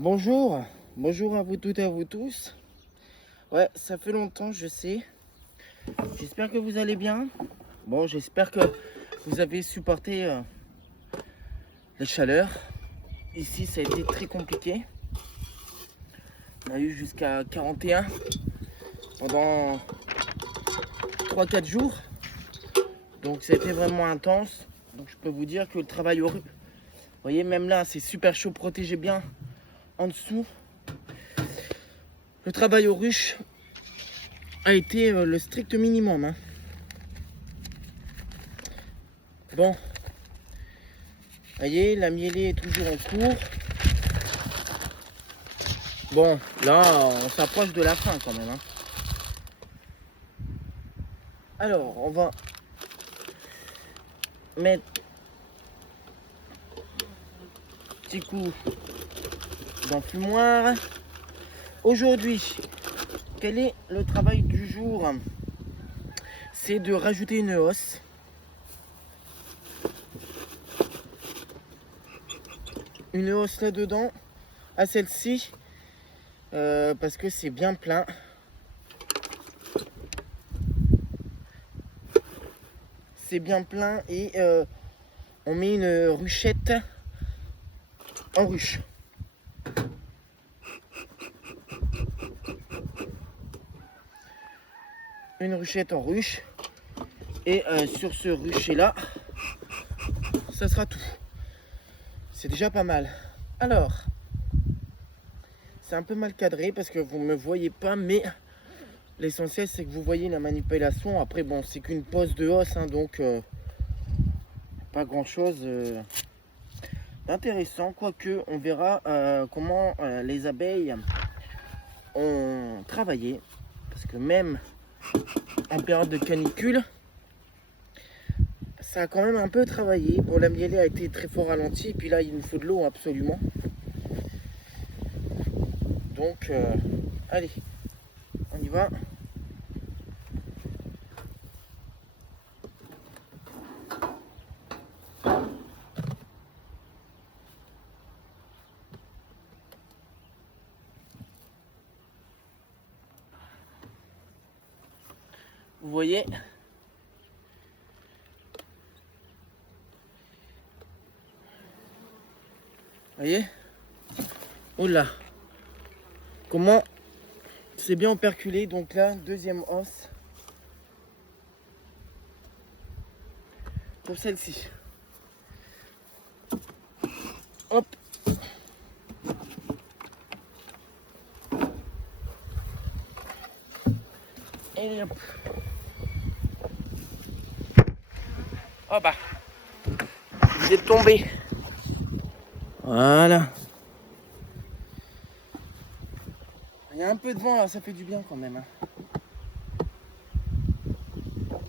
Bonjour, bonjour à vous toutes et à vous tous. Ouais, ça fait longtemps, je sais. J'espère que vous allez bien. Bon, j'espère que vous avez supporté la chaleur. Ici, ça a été très compliqué. On a eu jusqu'à 41 pendant 3-4 jours. Donc, ça a été vraiment intense. Donc, je peux vous dire que le travail au ruche, vous voyez, même là, c'est super chaud, protégez bien en dessous. Le travail aux ruches a été le strict minimum. Hein. Bon, voyez, la mielée est toujours en cours. Bon, là, on s'approche de la fin quand même. Hein. Alors, on va mettre un petit coup d'enfumoir. Aujourd'hui, quel est le travail du jour? C'est de rajouter une hausse. Une hausse là-dedans, à celle-ci, parce que c'est bien plein. C'est bien plein et on met une ruchette en ruche. Une ruchette en ruche. Et sur ce rucher-là, ça sera tout. C'est déjà pas mal. Alors, c'est un peu mal cadré parce que vous ne me voyez pas, mais l'essentiel c'est que vous voyez la manipulation. Après, bon, c'est qu'une pose de hausse, hein, donc pas grand-chose d'intéressant. Quoique, on verra comment les abeilles ont travaillé. Parce que même en période de canicule, ça a quand même un peu travaillé. Bon, la mielée a été très fort ralentie. Et puis là, il nous faut de l'eau absolument. Donc, allez, on y va. Vous voyez, oh là, comment c'est bien operculé. Donc là, deuxième hausse pour celle-ci. Hop. Et hop. Oh bah, vous êtes tombé. Voilà. Il y a un peu de vent là, ça fait du bien quand même. Hein.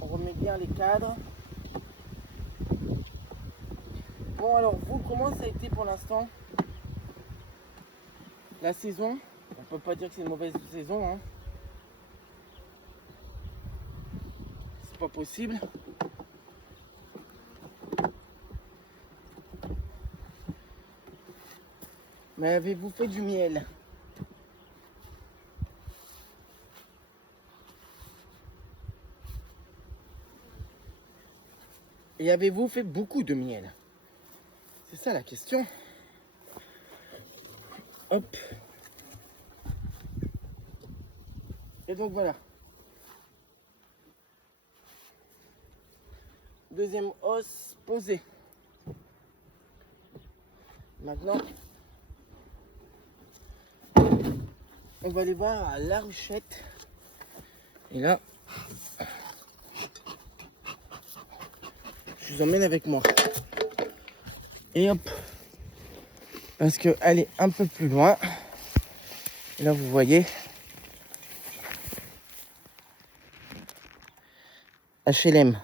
On remet bien les cadres. Bon alors vous, comment ça a été pour l'instant? La saison, on peut pas dire que c'est une mauvaise saison. Hein. C'est pas possible. Mais avez-vous fait du miel? Et avez-vous fait beaucoup de miel? C'est ça la question. Hop. Et donc voilà. Deuxième hausse posée. Maintenant, on va aller voir à la ruchette. Et là, je vous emmène avec moi. Et hop. Parce qu'elle est un peu plus loin. Et là, vous voyez. HLM.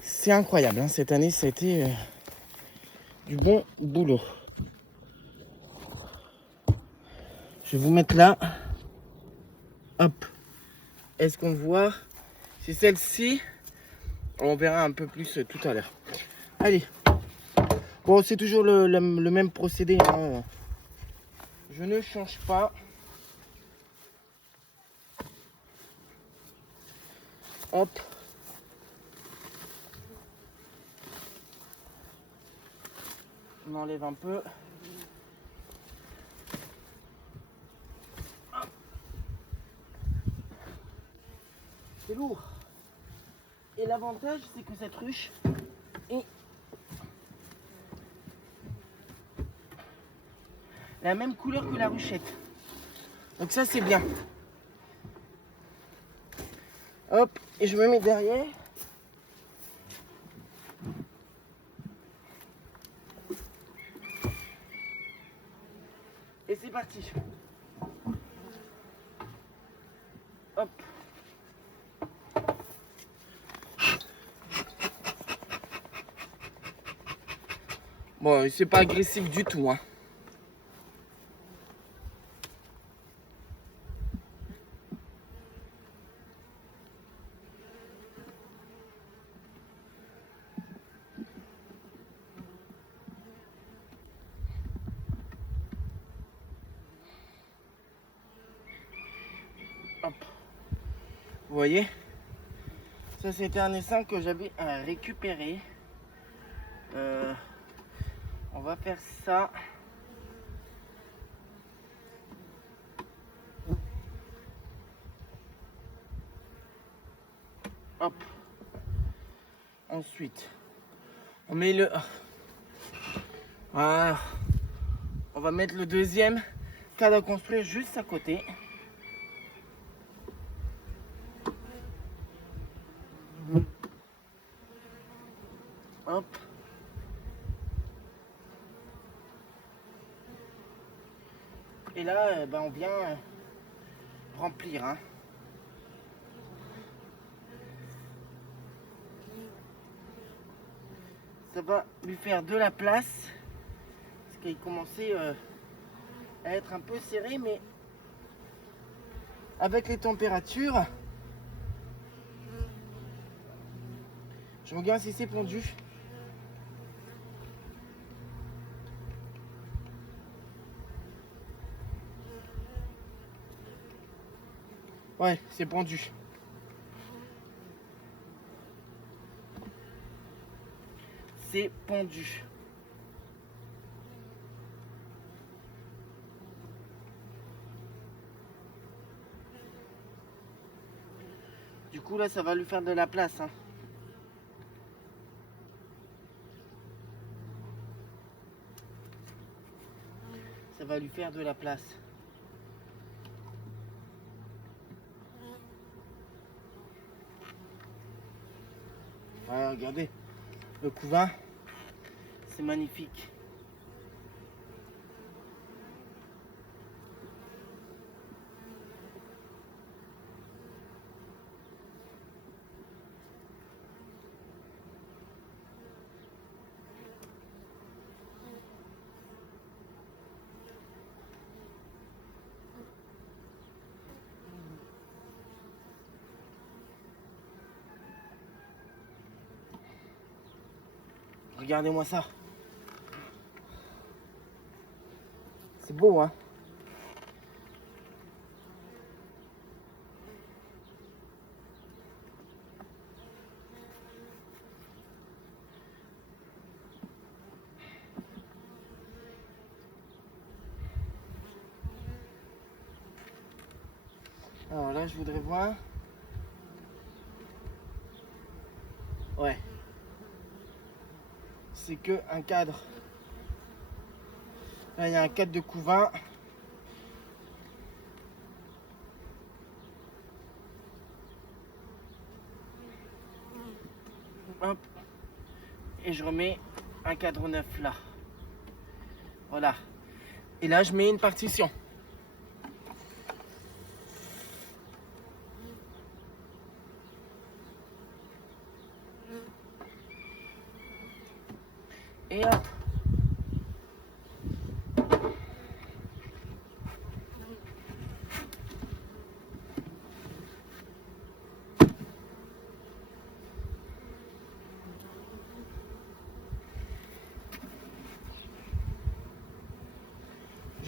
C'est incroyable. Hein. Cette année, ça a été du bon boulot. Je vais vous mettre là. Hop. Est-ce qu'on voit? C'est celle-ci. On verra un peu plus tout à l'heure. Allez. Bon, c'est toujours le même procédé. Hein. Je ne change pas. Hop. On enlève un peu. C'est lourd. Et l'avantage, c'est que cette ruche est la même couleur que la ruchette. Donc ça, c'est bien. Hop, et je me mets derrière. Et c'est parti. Hop. Bon, c'est pas agressif du tout, hein. Hop. Vous voyez? Ça, c'était un essaim que j'avais récupéré. On va faire ça. Hop. Ensuite, on met le... Voilà. On va mettre le deuxième cadre à construire juste à côté. Hop. Et là, ben, on vient remplir. Hein. Ça va lui faire de la place. Parce qu'il commençait à être un peu serré, mais avec les températures, je regarde si c'est pondu. Ouais, c'est pondu. C'est pondu. Du coup, là, ça va lui faire de la place. Hein. Ça va lui faire de la place. Voilà, regardez. Le couvain, c'est magnifique. Regardez-moi ça. C'est beau, hein? Alors là, je voudrais voir. Ouais. C'est que un cadre. Là, il y a un cadre de couvain. Hop. Et je remets un cadre neuf là. Voilà. Et là, je mets une partition. Et hop.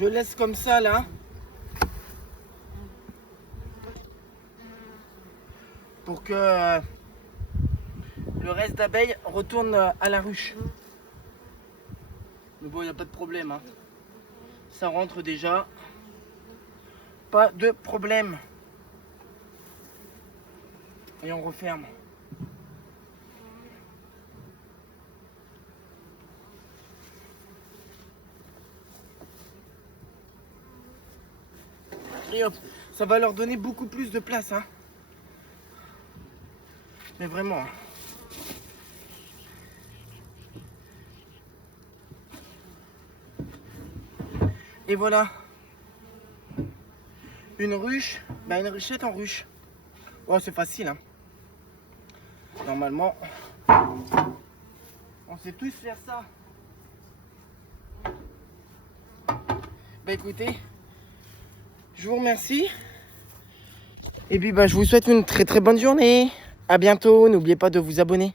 Je laisse comme ça là. Pour que le reste d'abeilles retourne à la ruche. Mais bon, il n'y a pas de problème. Hein. Ça rentre déjà. Pas de problème. Et on referme. Et hop, ça va leur donner beaucoup plus de place. Hein. Mais vraiment. Et voilà. Une ruche, une ruchette en ruche. Oh, c'est facile. Hein. Normalement, on sait tous faire ça. Écoutez, je vous remercie. Et puis je vous souhaite une très très bonne journée. À bientôt. N'oubliez pas de vous abonner.